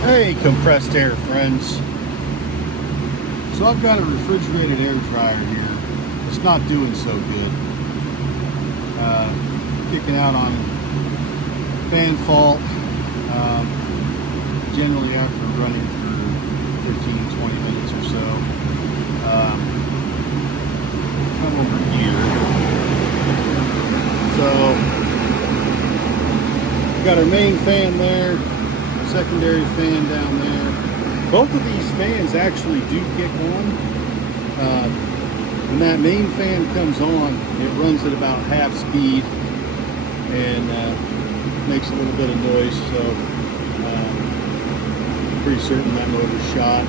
Hey, compressed air friends. So I've got a refrigerated air dryer here. It's not doing so good. Kicking out on fan fault. Generally after running for 15-20 minutes or so. Come over here. So we've got our main fan there. Secondary fan down there. Both of these fans actually do kick on. When that main fan comes on, it runs at about half speed and makes a little bit of noise. So pretty certain that motor's shot.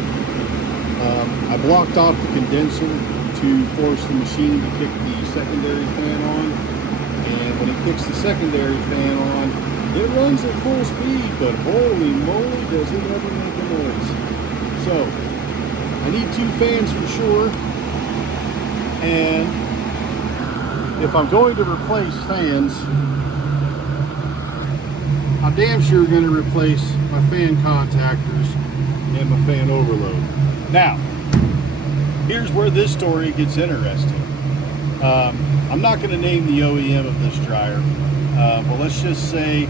I blocked off the condenser to force the machine to kick the secondary fan on. And when it kicks the secondary fan on, it runs at full speed, but holy moly, does it ever make a noise. So, I need two fans for sure. And if I'm going to replace fans, I'm damn sure going to replace my fan contactors and my fan overload. Now, here's where this story gets interesting. I'm not going to name the OEM of this dryer. But let's just say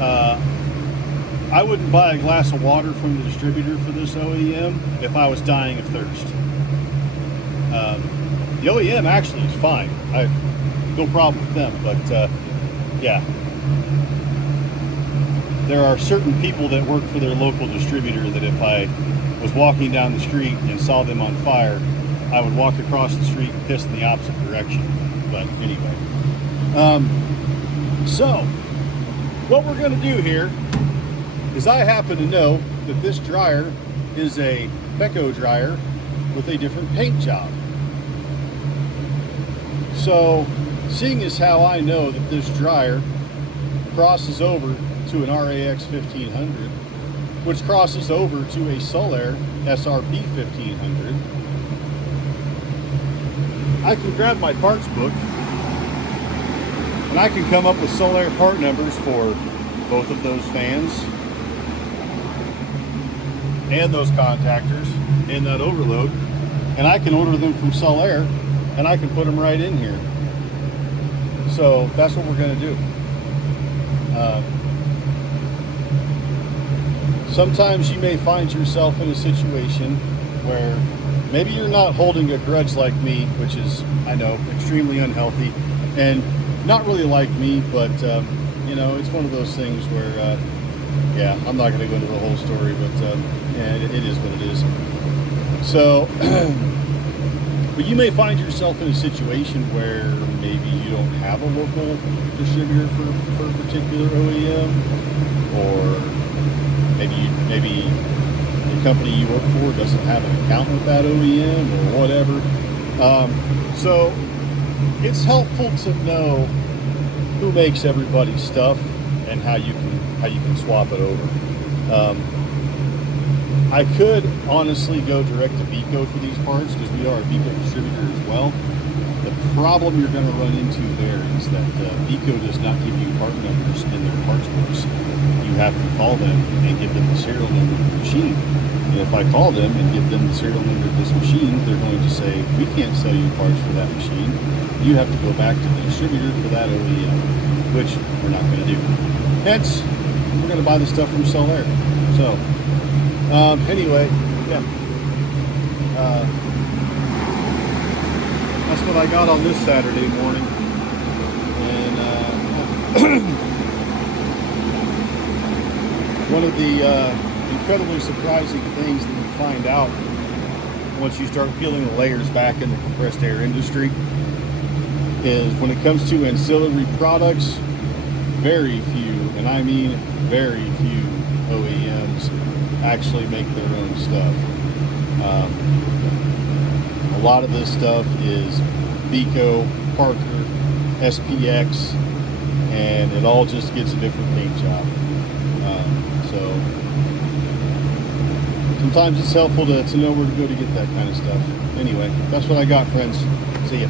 I wouldn't buy a glass of water from the distributor for this OEM if I was dying of thirst. The OEM actually is fine. I have no problem with them, but yeah. There are certain people that work for their local distributor that if I was walking down the street and saw them on fire, I would walk across the street and piss in the opposite direction. But anyway. So, what we're going to do here is I happen to know that this dryer is a Beko dryer with a different paint job. So, seeing as how I know that this dryer crosses over to an RAX 1500, which crosses over to a Sullair SRP 1500, I can grab my parts book and I can come up with Sullair part numbers for both of those fans and those contactors and that overload, and I can order them from Sullair and I can put them right in here. So that's what we're going to do. Sometimes you may find yourself in a situation where maybe you're not holding a grudge like me, which is, I know, extremely unhealthy and not really like me, but you know, it's one of those things where yeah, I'm not going to go into the whole story, but yeah, it is what it is. So but you may find yourself in a situation where maybe you don't have a local distributor for a particular OEM, or maybe the company you work for doesn't have an account with that OEM or whatever. So it's helpful to know who makes everybody's stuff and how you can swap it over. I could honestly go direct to Beko for these parts because we are a Beko distributor as well. The problem you're going to run into there is that Beko does not give you part numbers in their parts books. You have to call them and give them the serial number of the machine. And if I call them and give them the serial number of this machine, they're going to say, we can't sell you parts for that machine. You have to go back to the distributor for that OEM, which we're not going to do. Hence, we're going to buy the stuff from Sullair. So, anyway, yeah. That's what I got on this Saturday morning. And one of the incredibly surprising things that you find out once you start peeling the layers back in the compressed air industry is when it comes to ancillary products, very few, and I mean very few OEMs actually make their own stuff. A lot of this stuff is Beko, Parker, SPX, and it all just gets a different paint job. So sometimes it's helpful to know where to go to get that kind of stuff. Anyway, that's what I got, friends. See ya.